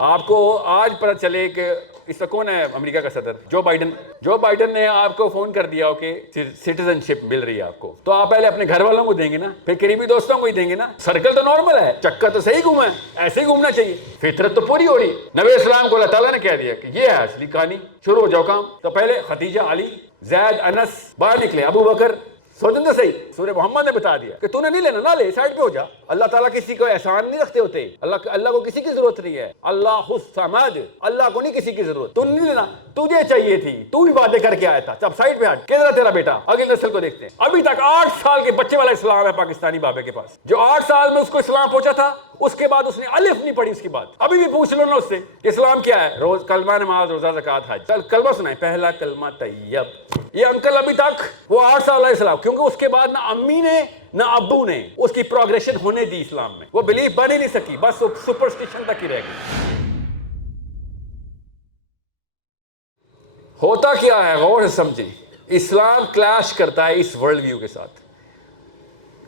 آپ کو آج پتہ چلے کہ اس وقت کون ہے امریکہ کا صدر؟ جو بائیڈن نے آپ کو فون کر دیا ہو کہ سٹیزن شپ مل رہی ہے آپ کو، تو آپ پہلے اپنے گھر والوں کو دیں گے نا، پھر قریبی دوستوں کو ہی دیں گے نا. سرکل تو نارمل ہے، چکر تو صحیح گھوما ہے، ایسے ہی گھومنا چاہیے. فطرت تو پوری ہو رہی. نبی اسلام کو اللہ تعالیٰ نے کہہ دیا کہ یہ ہے اصلی کہانی، شروع ہو جاؤ کام. تو پہلے خدیجہ، علی، زید، انس باہر نکلے، ابو بکر. سوچیں تو صحیح، سورہ محمد نے بتا دیا کہ تو نے نہیں لینا، نہ لے، سائڈ پہ ہو جا. اللہ تعالیٰ کسی کو احسان نہیں رکھتے ہوتے. اللہ کو کسی کی ضرورت نہیں ہے. اللہ الصمد، اللہ کو نہیں کسی کی ضرورت. تو نہیں لینا، تجھے چاہیے تھی، تو بھی وعدے کر کے آیا تھا. جب سائڈ پہ ہٹ، کدھر تیرا بیٹا؟ اگلی نسل کو دیکھتے ہیں. ابھی تک 8 سال کے بچے والا اسلام ہے پاکستانی بابے کے پاس، جو 8 سال میں اس کو اسلام پہنچا تھا. اس کے بعد اس نے الف نہیں پڑھی. اس کے بعد ابھی بھی پوچھ لو نا اس سے کہ اسلام کیا ہے. روز کلمہ، نماز، روزہ، زکوٰۃ، حج. کلمہ سنائیں، پہلا کلمہ طیب. یہ انکل ابھی تک وہ 8 سال علیہ السلام، کیونکہ اس کے بعد نہ امی نے نہ ابو نے اس کی پروگریشن ہونے دی اسلام میں. وہ بلیف بن ہی نہیں سکی، بس سپرسٹیشن تک ہی رہ گئی. ہوتا کیا ہے غور سے سمجھیں. اسلام کلیش کرتا ہے اس ورلڈ ویو کے ساتھ.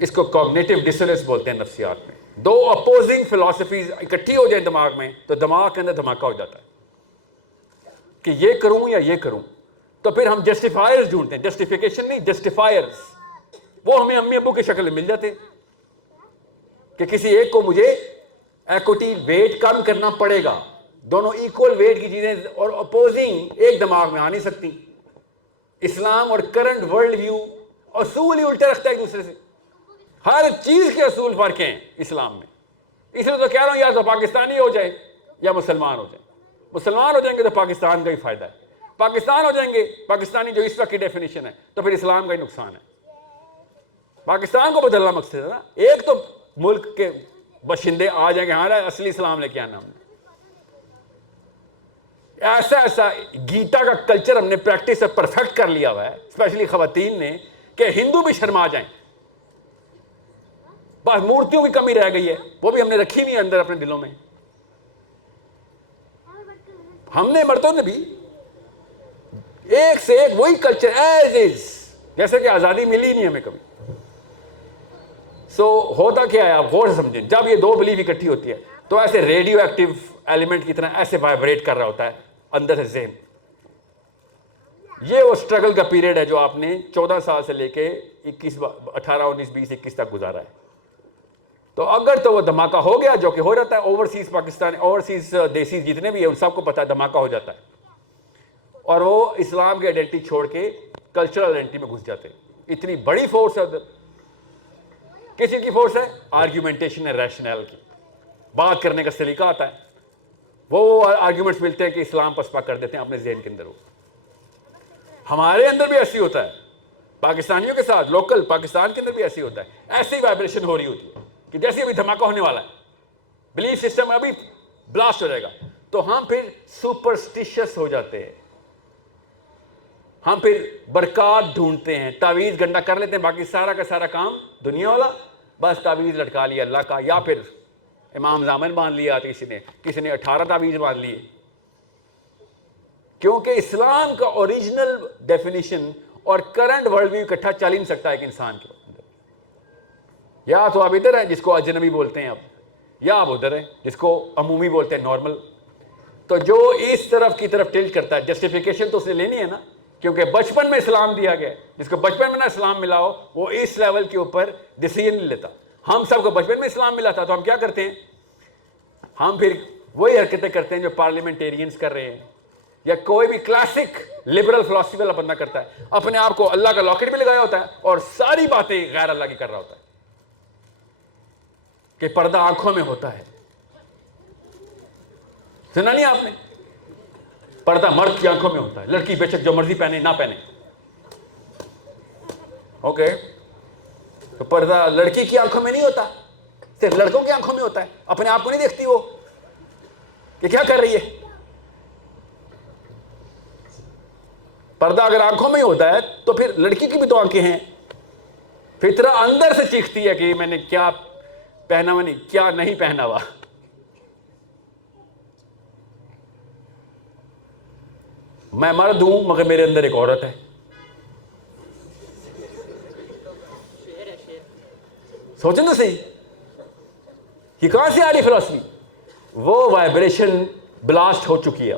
اس کو کوگنیٹو ڈسوننس بولتے ہیں نفسیات میں. دو اپوزنگ فلسفیز اکٹھی ہو جائیں دماغ میں تو دماغ کے اندر دھماکہ ہو جاتا ہے کہ یہ کروں یا یہ کروں. تو پھر ہم جسٹیفائرز ڈھونڈتے ہیں، جسٹیفیکیشن نہیں، جسٹیفائرز. وہ ہمیں امی ابو کی شکل میں مل جاتے کہ کسی ایک کو مجھے ایکوٹی ویٹ کم کرنا پڑے گا. دونوں ایکول ویٹ کی چیزیں اور اپوزنگ ایک دماغ میں آ نہیں سکتی. اسلام اور کرنٹ ورلڈ ویو اصول ہی الٹے رکھتا ہے ایک دوسرے سے. ہر چیز کے اصول فرق ہیں اسلام میں. اس لیے تو کہہ رہا ہوں یا تو پاکستانی ہو جائے یا مسلمان ہو جائیں. مسلمان ہو جائیں گے تو پاکستان کا ہی فائدہ ہے. پاکستان ہو جائیں گے پاکستانی جو اس وقت کی ڈیفینیشن ہے تو پھر اسلام کا ہی نقصان ہے. پاکستان کو بدلنا مقصد ہے نا. ایک تو ملک کے باشندے آ جائیں گے ہمارا اصلی اسلام لے کے آنا. ہم نے ایسا گیتا کا کلچر ہم نے پریکٹس سے پرفیکٹ کر لیا ہوا ہے، اسپیشلی خواتین نے، کہ ہندو بھی شرما جائیں. بس مورتیوں کی کمی رہ گئی ہے، وہ بھی ہم نے رکھی ہوئی ہے اندر اپنے دلوں میں. ہم نے مردوں نے بھی ایک سے ایک وہی کلچر ایز از، جیسے کہ آزادی ملی نہیں ہمیں کبھی. ہوتا کیا ہے آپ غور سے سمجھیں. جب یہ دو بلیف اکٹھی ہوتی ہے تو ایسے ریڈیو ایکٹیو ایلیمنٹ کی طرح ایسے وائبریٹ کر رہا ہوتا ہے اندر سے ذہن. یہ وہ اسٹرگل کا پیریڈ ہے جو آپ نے 14 سال سے لے کے 18، 19، 20، 21 تک گزارا ہے. تو اگر تو وہ دھماکہ ہو گیا، جو کہ ہو جاتا ہے اوورسیز پاکستان، اوورسیز دیسی جتنے بھی ہیں ان سب کو پتہ ہے دھماکہ ہو جاتا ہے، اور وہ اسلام کی آئیڈینٹی چھوڑ کے کلچرل آئیڈینٹی میں گھس جاتے ہیں. اتنی بڑی فورس ہے ادھر. کسی کی فورس ہے؟ آرگیومنٹیشن ہے، ریشنل کی بات کرنے کا سلیقہ آتا ہے. وہ آرگیومنٹس ملتے ہیں کہ اسلام پسپا کر دیتے ہیں اپنے ذہن کے اندر. وہ ہمارے اندر بھی ایسی ہوتا ہے، پاکستانیوں کے ساتھ لوکل پاکستان کے اندر بھی ایسی ہوتا ہے. ایسی وائبریشن ہو رہی ہوتی ہے کہ جیسے ابھی دھماکہ ہونے والا ہے، بلیف سسٹم ابھی بلاسٹ ہو جائے گا، تو ہم پھر سپرسٹیشس ہو جاتے ہیں. ہم پھر برکات ڈھونڈتے ہیں، تعویذ گنڈا کر لیتے ہیں، باقی سارا کا سارا کام دنیا والا، بس تعویذ لٹکا لیا اللہ کا. یا پھر امام زامن باندھ لیا کسی نے 18 تعویذ باندھ لیے. کیونکہ اسلام کا اوریجنل ڈیفینیشن اور کرنٹ ورلڈ ویو اکٹھا چل ہی نہیں سکتا ایک انسان کے اندر. یا تو آپ ادھر ہیں جس کو اجنبی بولتے ہیں آپ، یا آپ ادھر ہیں جس کو عمومی بولتے ہیں، نارمل. تو جو اس طرف کی طرف ٹلٹ کرتا ہے، جسٹیفیکیشن تو اس نے لینی ہے نا، کیونکہ بچپن میں اسلام دیا گیا. جس کو بچپن میں نہ اسلام ملا ہو وہ اس لیول کے اوپر ڈیسیژن نہیں لیتا. ہم سب کو بچپن میں اسلام ملا تھا تو ہم کیا کرتے ہیں؟ ہم پھر وہی حرکتیں کرتے ہیں جو پارلیمنٹیرینز کر رہے ہیں، یا کوئی بھی کلاسک لبرل فلسفی والا بندہ کرتا ہے. اپنے آپ کو اللہ کا لاکٹ بھی لگایا ہوتا ہے اور ساری باتیں غیر اللہ کی کر رہا ہوتا ہے کہ پردہ آنکھوں میں ہوتا ہے. سنا نہیں آپ نے؟ پردہ مرد کی آنکھوں میں ہوتا ہے، لڑکی بے شک جو مرضی پہنے نہ پہنے. اوکے، تو پردہ لڑکی کی آنکھوں میں نہیں ہوتا، صرف لڑکوں کی آنکھوں میں ہوتا ہے. اپنے آپ کو نہیں دیکھتی وہ کہ کیا کر رہی ہے. پردہ اگر آنکھوں میں ہی ہوتا ہے تو پھر لڑکی کی بھی تو آنکھیں ہیں. فطرہ اندر سے چیختی ہے کہ میں نے کیا پہنا ہوا نہیں، کیا نہیں پہنا ہوا. میں مرد ہوں مگر میرے اندر ایک عورت ہے. سوچیں تو صحیح، یہ کہاں سے آ رہی فلسفی؟ وہ وائبریشن بلاسٹ ہو چکی ہے.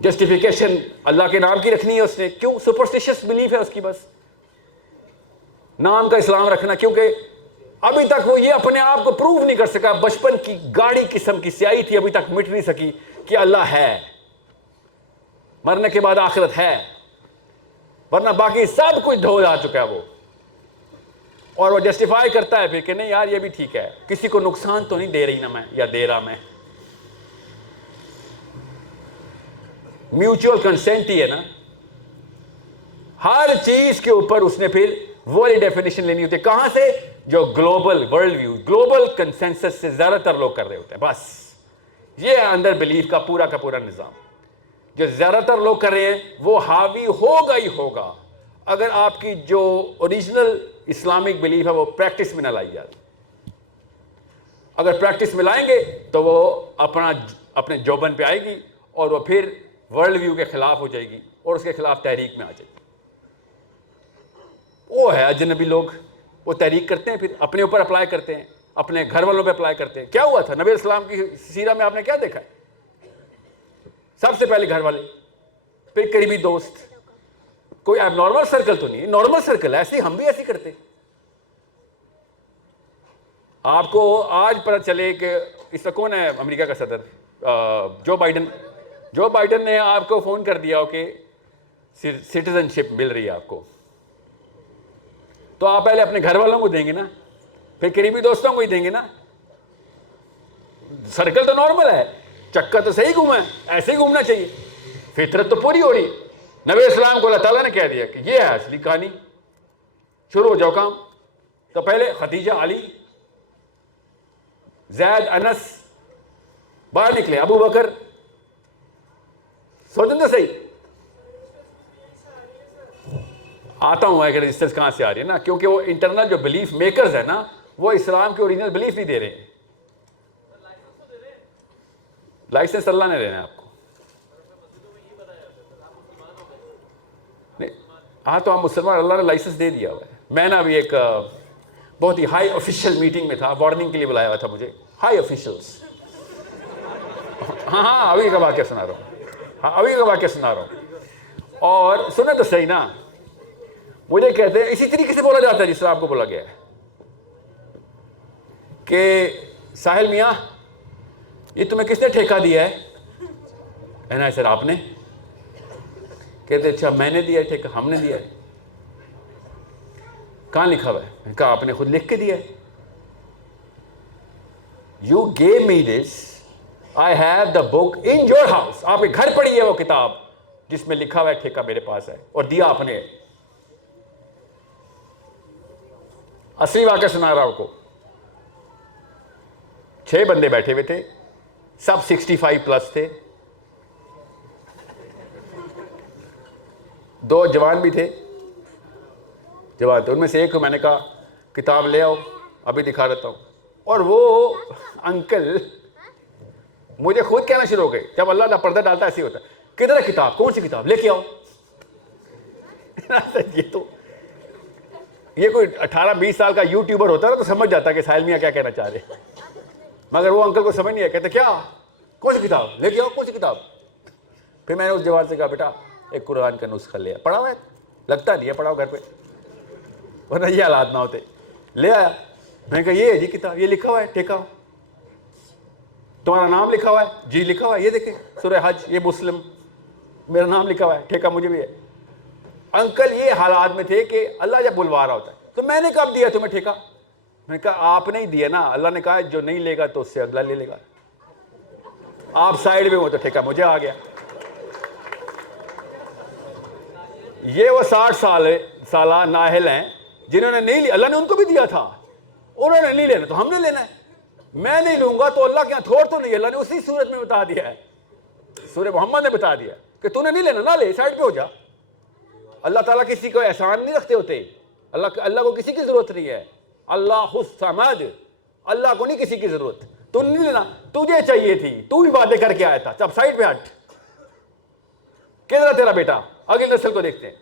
جسٹیفیکیشن اللہ کے نام کی رکھنی ہے اس نے, کیوں؟ سپرسٹیشس بلیف ہے اس کی, بس نام کا اسلام رکھنا, کیونکہ ابھی تک وہ یہ اپنے آپ کو پروو نہیں کر سکا. بچپن کی گاڑی قسم کی سیاہی تھی, ابھی تک مٹ نہیں سکی کہ اللہ ہے, مرنے کے بعد آخرت ہے, ورنہ باقی سب کچھ دھو جا چکا ہے وہ. اور وہ جسٹیفائی کرتا ہے پھر کہ نہیں یار یہ بھی ٹھیک ہے, کسی کو نقصان تو نہیں دے رہی نا میں, یا دے رہا میں. میوچول کنسینٹ ہی ہے نا, ہر چیز کے اوپر اس نے پھر وہی ڈیفینیشن لینی ہوتی ہے. کہاں سے؟ جو global world view, global consensus سے زیادہ تر لوگ کر رہے ہوتے ہیں. بس یہ اندر بلیف کا پورا نظام جو زیادہ تر لوگ کر رہے ہیں وہ حاوی ہوگا ہی ہوگا, اگر آپ کی جو اوریجنل اسلامک بلیف ہے وہ پریکٹس میں نہ لائی جائے. اگر پریکٹس میں لائیں گے تو وہ اپنے جوبن پہ آئے گی, اور وہ پھر ورلڈ ویو کے خلاف ہو جائے گی, اور اس کے خلاف تحریک میں آ جائے گی. وہ ہے اجنبی لوگ, وہ تحریک کرتے ہیں, پھر اپنے اوپر اپلائی کرتے ہیں, اپنے گھر والوں پہ اپلائی کرتے ہیں. کیا ہوا تھا نبی اسلام کی سیرہ میں آپ نے کیا دیکھا ہے؟ سب سے پہلے گھر والے, پھر قریبی دوست. کوئی اب نارمل سرکل تو نہیں ہے, نارمل سرکل ہے, ایسے ہم بھی ایسے کرتے. آپ کو آج پتہ چلے کہ اس کا کون ہے امریکہ کا صدر, جو بائیڈن نے آپ کو فون کر دیا ہو کہ سٹیزن شپ مل رہی ہے آپ کو, تو آپ پہلے اپنے گھر والوں کو دیں گے نا, پھر قریبی دوستوں کو ہی دیں گے نا. سرکل تو نارمل ہے, چکر تو صحیح گھوما ہے, ایسے ہی گھومنا چاہیے. فطرت تو پوری ہو رہی. نبی اسلام کو اللہ تعالیٰ نے کہہ دیا کہ یہ ہے اصلی کہانی, شروع ہو جاؤ کام. تو پہلے خدیجہ, علی, زید, انس باہر نکلے, ابو بکر. سوچیں تو صحیح, آتا ہوں کہ رجسٹرز کہاں سے آ رہی ہے نا, کیونکہ وہ انٹرنل جو بلیف میکرز ہیں نا, وہ اسلام کے اوریجنل بلیف نہیں دے رہے ہیں. لائسنس اللہ نے دینا ہے آپ کو. نہیں ہاں, تو ہم مسلمان, اللہ نے لائسنس دے دیا ہوا ہے. میں نا ابھی ایک بہت ہی ہائی آفیشیل میٹنگ میں تھا, وارننگ کے لیے بلایا ہوا تھا مجھے, ہائی آفیشلس. ہاں ابھی کا واقعہ سنا رہا ہوں, اور سنیں تو صحیح نا. مجھے کہتے ہیں اسی طریقے سے بولا جاتا ہے جس طرح آپ کو بولا گیا ہے کہ ساحل میاں یہ تمہیں کس نے ٹھیکہ دیا ہے نا؟ سر آپ نے. کہتے اچھا میں نے دیا ہے ٹھیکہ, ہم نے دیا ہے. کہاں لکھا ہوا ہے؟ میں نے کہا آپ نے خود لکھ کے دیا ہے. You give me this, I have the book in your house. آپ کے گھر پڑی ہے وہ کتاب جس میں لکھا ہوا ہے ٹھیکہ میرے پاس ہے, اور دیا آپ نے. اصلی واقعہ سنا رہا ہوں کو. 6 بندے بیٹھے ہوئے تھے, سب 65 پلس تھے, 2 جوان بھی تھے. ان میں سے ایک کو میں نے کہا کتاب لے آؤ, ابھی دکھا دیتا ہوں. اور وہ انکل مجھے خود کہنا شروع ہو گئے, جب اللہ کا پردہ ڈالتا ایسے ہی ہوتا ہے, کدھر ہے کتاب, کون سی کتاب, لے کے آؤ. یہ کوئی 18-20 سال کا یوٹیوبر ہوتا ہے تو سمجھ جاتا ہے کہ ساحل میاں کیا کہنا چاہ رہے, مگر وہ انکل کو سمجھ نہیں آیا. کہتے کیا, کون سی کتاب, لے کے آؤ, کون سی کتاب. پھر میں نے اس جوان سے کہا بیٹا ایک قرآن کا نسخہ لیا, پڑھا ہوا ہے, لگتا نہیں ہے پڑھا ہو گھر پہ, ورنہ یہ حالات نہ ہوتے. لے آیا, میں نے کہا یہ ہے جی کتاب, یہ لکھا ہوا ہے ٹھیکہ, تمہارا نام لکھا ہوا ہے, جی لکھا ہوا ہے, یہ دیکھیں سورہ حج, یہ مسلم, میرا نام لکھا ہوا ہے, ٹھیکہ مجھے بھی ہے. انکل یہ حالات میں تھے کہ اللہ جب بلوا رہا ہوتا ہے. تو میں نے کب دیا تمہیں ٹھیکہ؟ میں نے کہا آپ نے ہی دیا نا, اللہ نے کہا جو نہیں لے گا تو اس سے اگلا لے لے گا. آپ سائڈ میں ہو تو ٹھیکہ مجھے آ گیا. یہ وہ 60 سالہ نااہل ہیں جنہوں نے نہیں لیا, اللہ نے ان کو بھی دیا تھا, انہوں نے نہیں لینا تو ہم نے لینا ہے. میں نہیں لوں گا تو اللہ کے یہاں تھوڑ تو نہیں ہے, اللہ نے اسی صورت میں بتا دیا ہے, سورہ محمد نے بتا دیا کہ تو نے نہیں لینا نہ لے, سائڈ پہ ہو جا. اللہ تعالیٰ کسی کو احسان نہیں رکھتے ہوتے, اللہ کو کسی کی ضرورت نہیں ہے. اللہ الصمد, اللہ کو نہیں کسی کی ضرورت. تو نہیں لینا, تجھے چاہیے تھی, تو بھی وعدے کر کے آیا تھا, اب سائڈ پہ ہٹ. کدھر تیرا بیٹا, اگلی نسل کو دیکھتے ہیں.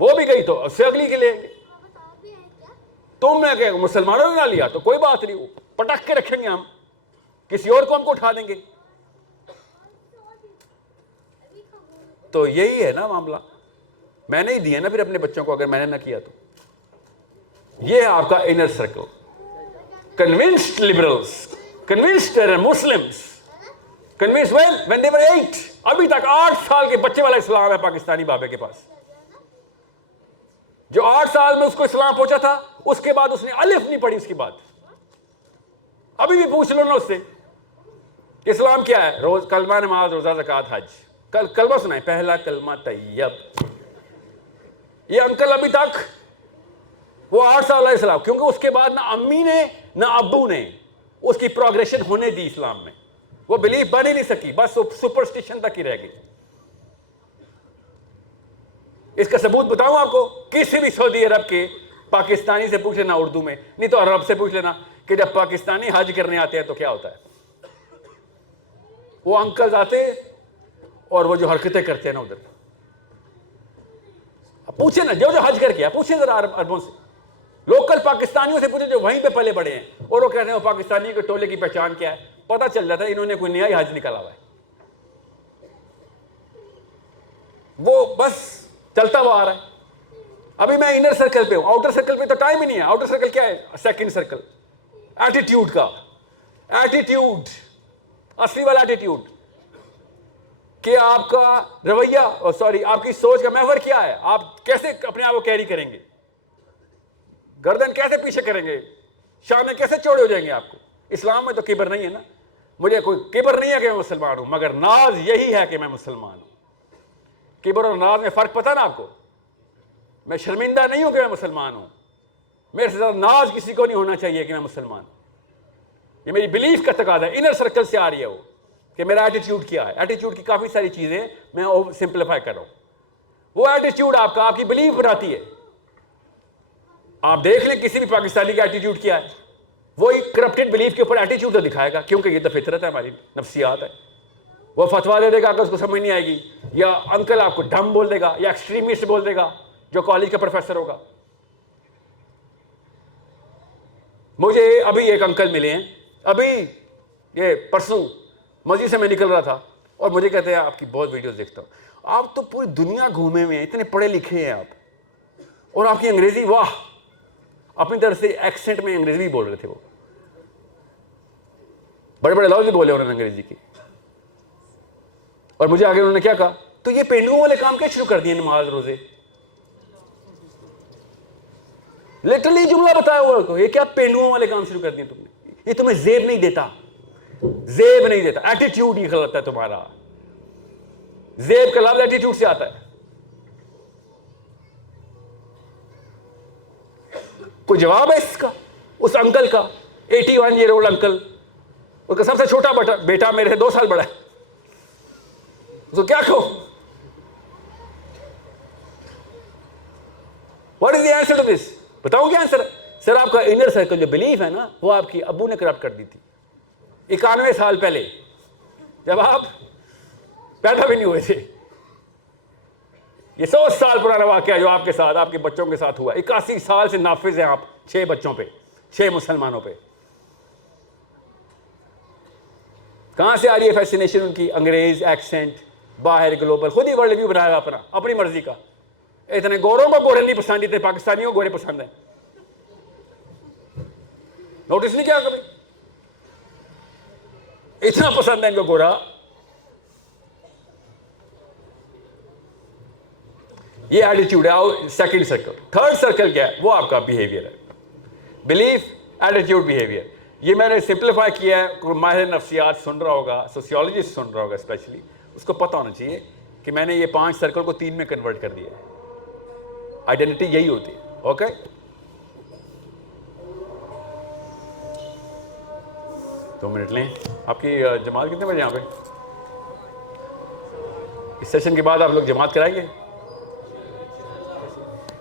وہ بھی گئی تو اس سے اگلی کے لیں گے. تم میں کہ مسلمانوں نے نہ لیا تو کوئی بات نہیں, پٹک کے رکھیں گے ہم. کسی اور قوم کو اٹھا دیں گے. تو یہی ہے نا معاملہ. میں نے ہی دیا نا پھر اپنے بچوں کو, اگر میں نے نہ کیا تو. یہ ہے آپ کا inner circle. Convinced liberals, convinced Muslims, convinced when they were 8, ابھی تک 8 سال کے بچے والا اسلام ہے پاکستانی بابے کے پاس. جو 8 سال میں اس کو اسلام پہنچا تھا, اس کے بعد اس نے الف نہیں پڑھی. اس کے بعد ابھی بھی پوچھ لو نا اس سے کہ اسلام کیا ہے. روز کلمہ, نماز, روزہ, زکوٰۃ, حج. کلمہ سنائیں, پہلا کلمہ طیب. یہ انکل ابھی تک وہ 8 سال علیہ السلام, کیونکہ اس کے بعد نہ امی نے نہ ابو نے اس کی پروگریشن ہونے دی اسلام میں. وہ بلیف بن ہی نہیں سکی, بس سپرسٹیشن تک ہی رہ گئی. اس کا ثبوت بتاؤں آپ کو, کسی بھی سعودی عرب کے پاکستانی سے پوچھ لینا اردو میں, نہیں تو عرب سے پوچھ لینا کہ جب پاکستانی حج کرنے آتے ہیں تو کیا ہوتا ہے. وہ انکل آتے اور وہ جو حرکتیں کرتے ہیں نا ادھر, پوچھیں نا جو حج کر کے پوچھیں ذرا عربوں سے, لوکل پاکستانیوں سے پوچھیں جو وہیں پہ پلے بڑے ہیں, اور وہ کہتے ہیں وہ پاکستانی کے ٹولے کی پہچان کیا ہے. پتہ چل جاتا ہے انہوں نے کوئی نیا ہی حج نکالا ہوا ہے. وہ بس چلتا ہوا آ رہا ہے. ابھی میں انر سرکل پہ ہوں, آؤٹر سرکل پہ تو ٹائم ہی نہیں ہے. آؤٹر سرکل کیا ہے؟ سیکنڈ سرکل, ایٹیٹیوڈ کا. ایٹیٹیوڈ, اصلی والا ایٹیٹیوڈ کہ آپ کا رویہ, آپ کی سوچ کا محور کیا ہے. آپ کیسے اپنے آپ کو کیری کریں گے, گردن کیسے پیچھے کریں گے, شانے کیسے چوڑے ہو جائیں گے آپ کو. اسلام میں تو کبر نہیں ہے نا. مجھے کوئی کبر نہیں ہے کہ میں مسلمان ہوں, مگر ناز یہی ہے کہ میں مسلمان ہوں. کبر اور ناز میں فرق پتہ نا آپ کو. میں شرمندہ نہیں ہوں کہ میں مسلمان ہوں, میرے سے زیادہ ناز کسی کو نہیں ہونا چاہیے کہ میں مسلمان ہوں. یہ میری بلیف کا تقاضا ہے, انر سرکل سے آ رہی ہے وہ کہ میرا ایٹیٹیوڈ کیا ہے. ایٹیٹیوڈ کی کافی ساری چیزیں میں سمپلیفائی کر رہا ہوں. وہ ایٹیٹیوڈ آپ کا, آپ کی بلیف بناتی ہے. آپ دیکھ لیں کسی بھی پاکستانی کا ایٹیٹیوڈ کیا ہے, وہ ایک کرپٹڈ بلیف کے اوپر ایٹیٹیوڈ تو دکھائے گا, کیونکہ یہ تو فطرت ہے, ہماری نفسیات ہے. وہ فتویٰ دے دے گا کہ اس کو سمجھ نہیں آئے گی, یا انکل آپ کو ڈم بول دے گا, یا ایکسٹریمسٹ بول دے گا جو کالج کا پروفیسر ہوگا. مجھے ابھی ایک انکل ملے ہیں, ابھی یہ پرسوں مسجد سے میں نکل رہا تھا, اور مجھے کہتے ہیں آپ کی بہت ویڈیوز دیکھتا ہوں, آپ تو پوری دنیا گھومے ہوئے ہیں, اتنے پڑھے لکھے ہیں آپ, اور آپ کی انگریزی واہ. اپنی طرف سے ایکسنٹ میں انگریزی بول رہے تھے, وہ بڑے بڑے لفظ بولے انہوں نے انگریزی کی. اور مجھے آگے انہوں نے کیا کہا, تو یہ پینڈوؤں والے کام کیا شروع کر دیے, نماز روزے. لٹرلی جملہ بتایا ہوا کو, یہ کیا پینڈوؤں والے کام شروع کر دیے تم نے, یہ تمہیں زیب نہیں دیتا, زیب نہیں دیتا. ایٹیٹیوڈ ہی غلط ہے تمہارا. زیب کا لفظ ایٹیٹیوڈ سے آتا ہے. کوئی جواب ہے اس کا؟ اس انکل کا, 81 ایئر اولڈ انکل, اس کا سب سے چھوٹا بیٹا میرے سے 2 سال بڑا ہے, اس کو کیا کہو؟ What is the answer to this? بتاؤں کیا آنسر؟ سر آپ کا انر سرکل جو بلیف ہے نا, وہ آپ کی ابو نے کرپٹ کر دی تھی 91 سال پہلے, جب آپ پیدا بھی نہیں ہوئے تھے. یہ 100 سال پرانا واقعہ جو آپ کے ساتھ, آپ کے بچوں کے ساتھ ہوا. 81 سال سے نافذ ہیں آپ 6 بچوں پہ, 6 مسلمانوں پہ. کہاں سے آ رہی ہے فیسینیشن ان کی؟ انگریز, ایکسنٹ, باہر گلوبل, خود ہی ورلڈ ویو بنایا اپنا, اپنی مرضی کا. اتنے گوروں کو گورے نہیں پسند, اتنے پاکستانیوں کو گورے پسند ہیں. نوٹس نہیں کیا کبھی؟ اتنا پسند ہے ان کو گورا. یہ ایٹیٹیوڈ ہے سیکنڈ سرکل. تھرڈ سرکل کیا ہے؟ وہ آپ کا بیہیویئر ہے. Belief, attitude, behaviour. یہ میں نے سمپلیفائی کیا ہے. کوئی ماہر نفسیات سن رہا ہوگا, سوسیولوجسٹ سن رہا ہوگا اسپیشلی, اس کو پتہ ہونا چاہیے کہ میں نے یہ 5 سرکل کو 3 میں کنورٹ کر دیا ہے. آئیڈینٹی یہی ہوتی ہے. اوکے, دو منٹ لیں. آپ کی جماعت کتنے بجے یہاں پہ؟ اس سیشن کے بعد آپ لوگ جماعت کرائیں گے؟